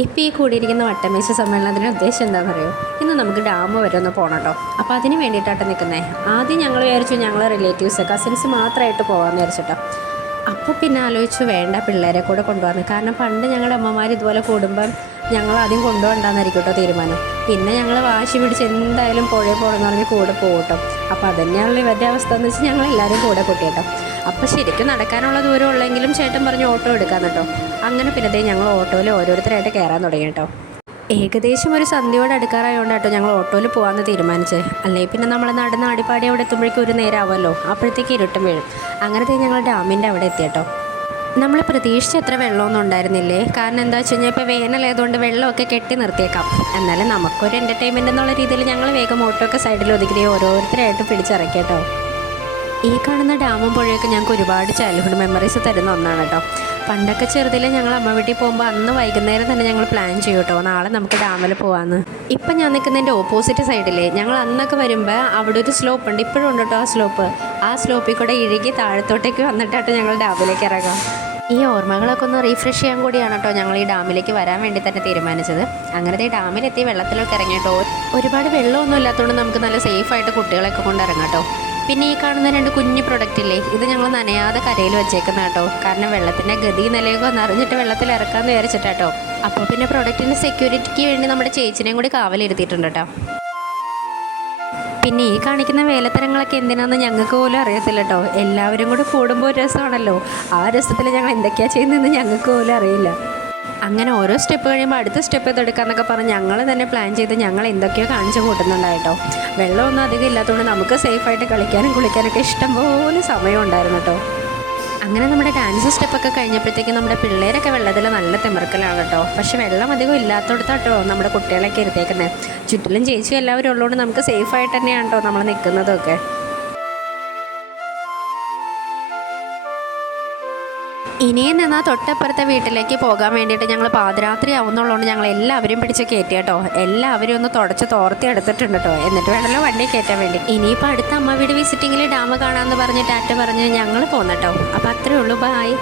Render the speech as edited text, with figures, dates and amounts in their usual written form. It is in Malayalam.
ഇപ്പോൾ ഈ കൂടിയിരിക്കുന്ന വട്ടമേശ സമ്മേളനത്തിൻ്റെ ഉദ്ദേശം എന്താണെന്ന് അറിയോ? ഇന്ന് നമുക്ക് ഡാം വരെ ഒന്ന് പോകണം കേട്ടോ. അപ്പോൾ അതിന് വേണ്ടിയിട്ടാണ് നിൽക്കുന്നത്. ആദ്യം ഞങ്ങൾ വിചാരിച്ചു ഞങ്ങൾ റിലേറ്റീവ്സ് കസിൻസ് മാത്രമായിട്ട് പോകാമെന്ന് വിചാരിച്ചിട്ടോ. അപ്പോൾ പിന്നെ ആലോചിച്ചു വേണ്ട, പിള്ളേരെ കൂടെ കൊണ്ടുപോകാമെന്ന്. കാരണം പണ്ട് ഞങ്ങളുടെ അമ്മമാർ ഇതുപോലെ കൂടുമ്പം ഞങ്ങൾ ആദ്യം കൊണ്ടുപോകണ്ടെന്നായിരിക്കും കേട്ടോ തീരുമാനം. പിന്നെ ഞങ്ങൾ വാശി പിടിച്ച് എന്തായാലും പുഴയിൽ പോകണമെന്ന് പറഞ്ഞ് കൂടെ പോകട്ടോ. അപ്പോൾ അതുതന്നെയാണല്ലോ ഇവരുടെ അവസ്ഥ എന്ന് വെച്ചാൽ ഞങ്ങളെല്ലാവരും കൂടെ കൂട്ടിയിട്ടോ. അപ്പോൾ ശരിക്കും നടക്കാനുള്ള ദൂരം ഉള്ളെങ്കിലും ചേട്ടൻ പറഞ്ഞ് ഓട്ടോ എടുക്കാമെന്ന് കേട്ടോ. അങ്ങനെ പിന്നെ ഞങ്ങൾ ഓട്ടോയിൽ ഓരോരുത്തരായിട്ട് കയറാൻ തുടങ്ങി കേട്ടോ. ഏകദേശം ഒരു സന്ധ്യയോട് അടുക്കാറായതുകൊണ്ട് കേട്ടോ ഞങ്ങൾ ഓട്ടോയിൽ പോകാമെന്ന് തീരുമാനിച്ചത്. അല്ലെങ്കിൽ പിന്നെ നമ്മൾ നടന്ന് ആടിപ്പാടി അവിടെ എത്തുമ്പോഴേക്കും ഒരു നേരമാവുമല്ലോ, അപ്പോഴത്തേക്ക് ഇരുട്ടും വീഴും. അങ്ങനത്തെ ഞങ്ങൾ ഡാമിൻ്റെ അവിടെ എത്തിയട്ടോ. നമ്മൾ പ്രതീക്ഷിച്ച അത്ര വെള്ളമൊന്നും ഉണ്ടായിരുന്നില്ലേ. കാരണം എന്താ വെച്ച് കഴിഞ്ഞാൽ ഇപ്പോൾ വേനലായതുകൊണ്ട് വെള്ളമൊക്കെ കെട്ടി നിർത്തിയേക്കാം. എന്നാലും നമുക്കൊരു എൻ്റർടൈൻമെൻറ്റ് എന്നുള്ള രീതിയിൽ ഞങ്ങൾ വേഗം ഓട്ടോ ഒക്കെ സൈഡിൽ ഒതുക്കി ഓരോരുത്തരായിട്ട് പിടിച്ചിറക്കി കേട്ടോ. ഈ കാണുന്ന ഡാമും പുഴയൊക്കെ ഞങ്ങൾക്ക് ഒരുപാട് ചൈൽഡ്ഹുഡ് മെമ്മറീസ് തരുന്ന ഒന്നാണ് കേട്ടോ. പണ്ടൊക്കെ ചെറുതിൽ ഞങ്ങൾ അമ്മ വീട്ടിൽ പോകുമ്പോൾ അന്ന് വൈകുന്നേരം തന്നെ ഞങ്ങൾ പ്ലാൻ ചെയ്യും കേട്ടോ, നാളെ നമുക്ക് ഡാമിൽ പോകാമെന്ന്. ഇപ്പം ഞാൻ നിൽക്കുന്നതിൻ്റെ ഓപ്പോസിറ്റ് സൈഡിലേ ഞങ്ങൾ അന്നൊക്കെ വരുമ്പോൾ അവിടെ ഒരു സ്ലോപ്പ് ഉണ്ട്, ഇപ്പോഴും ഉണ്ട് കേട്ടോ ആ സ്ലോപ്പിൽ കൂടെ ഇഴുകി താഴത്തോട്ടേക്ക് വന്നിട്ടാട്ടോ ഞങ്ങൾ ഡാമിലേക്ക് ഇറങ്ങാം. ഈ ഓർമ്മകളൊക്കെ ഒന്ന് റീഫ്രഷ് ചെയ്യാൻ കൂടിയാണ് കേട്ടോ ഞങ്ങൾ ഈ ഡാമിലേക്ക് വരാൻ വേണ്ടി തന്നെ തീരുമാനിച്ചത്. അങ്ങനത്തെ ഈ ഡാമിലെത്തി വെള്ളത്തിലൊക്കെ ഇറങ്ങിയിട്ടോ. ഒരുപാട് വെള്ളമൊന്നും ഇല്ലാത്തതുകൊണ്ട് നമുക്ക് നല്ല സേഫായിട്ട് കുട്ടികളെയൊക്കെ കൊണ്ട് ഇറങ്ങാം കേട്ടോ. പിന്നെ ഈ കാണുന്ന 2 കുഞ്ഞു പ്രൊഡക്റ്റ് ഇല്ലേ, ഇത് ഞങ്ങൾ നനയാതെ കരയിൽ വെച്ചേക്കുന്ന കേട്ടോ. കാരണം വെള്ളത്തിൻ്റെ ഗതി നിലയൊക്കെ ഒന്ന് അറിഞ്ഞിട്ട് വെള്ളത്തിൽ ഇറക്കാമെന്ന് വിചാരിച്ചിട്ടാട്ടോ. അപ്പോൾ പിന്നെ പ്രൊഡക്റ്റിൻ്റെ സെക്യൂരിറ്റിക്ക് വേണ്ടി നമ്മുടെ ചേച്ചിനെയും കൂടി കാവലിരുത്തിയിട്ടുണ്ട് കേട്ടോ. പിന്നെ ഈ കാണിക്കുന്ന വേലത്തരങ്ങളൊക്കെ എന്തിനാണെന്ന് ഞങ്ങൾക്ക് പോലും അറിയത്തില്ല കേട്ടോ. എല്ലാവരും കൂടി കൂടുമ്പോൾ ഒരു രസമാണല്ലോ. ആ രസത്തിൽ ഞങ്ങൾ എന്തൊക്കെയാണ് ചെയ്യുന്നതെന്ന് ഞങ്ങൾക്ക് പോലും അറിയില്ല. അങ്ങനെ ഓരോ സ്റ്റെപ്പ് കഴിയുമ്പോൾ അടുത്ത സ്റ്റെപ്പ് എടുക്കാമെന്നൊക്കെ പറഞ്ഞ് ഞങ്ങൾ തന്നെ പ്ലാൻ ചെയ്ത് ഞങ്ങൾ എന്തൊക്കെയോ കാണിച്ചു കൂട്ടുന്നുണ്ടായിട്ടോ. വെള്ളമൊന്നും അധികം ഇല്ലാത്തതുകൊണ്ട് നമുക്ക് സേഫായിട്ട് കളിക്കാനും കുളിക്കാനൊക്കെ ഇഷ്ടംപോലെ സമയം ഉണ്ടായിരുന്നു കേട്ടോ. അങ്ങനെ നമ്മുടെ ഡാൻസ് സ്റ്റെപ്പൊക്കെ കഴിഞ്ഞപ്പോഴത്തേക്കും നമ്മുടെ പിള്ളേരൊക്കെ വെള്ളത്തിൽ നല്ല തിമിർക്കലാണ് കേട്ടോ. പക്ഷേ വെള്ളം അധികം ഇല്ലാത്തടത്താട്ടോ നമ്മുടെ കുട്ടികളൊക്കെ ഇരുത്തേക്കുന്നത്. ചുറ്റിലും ചേച്ചി എല്ലാവരും ഉള്ളതുകൊണ്ട് നമുക്ക് സേഫായിട്ട് തന്നെയാണ് കേട്ടോ നമ്മൾ നിൽക്കുന്നതൊക്കെ. ഇനിയും നിന്നാൽ തൊട്ടപ്പുറത്തെ വീട്ടിലേക്ക് പോകാൻ വേണ്ടിയിട്ട് ഞങ്ങൾ പാതിരാത്രി ആവുന്നുള്ളതുകൊണ്ട് ഞങ്ങൾ എല്ലാവരും പിടിച്ച് കയറ്റി കേട്ടോ. എല്ലാവരും ഒന്ന് തുടച്ച് തോർത്തി എടുത്തിട്ടുണ്ട് കേട്ടോ. എന്നിട്ട് വേണമല്ലോ വണ്ടി കയറ്റാൻ വേണ്ടി. ഇനിയിപ്പോൾ അടുത്ത അമ്മ വീട് വിസിറ്റിങ്ങിൽ ഡാം കാണാമെന്ന് പറഞ്ഞ് ടാറ്റ പറഞ്ഞ് ഞങ്ങൾ പോന്നട്ടോ. അപ്പോൾ അത്രയേ ഉള്ളൂ, ബായ്.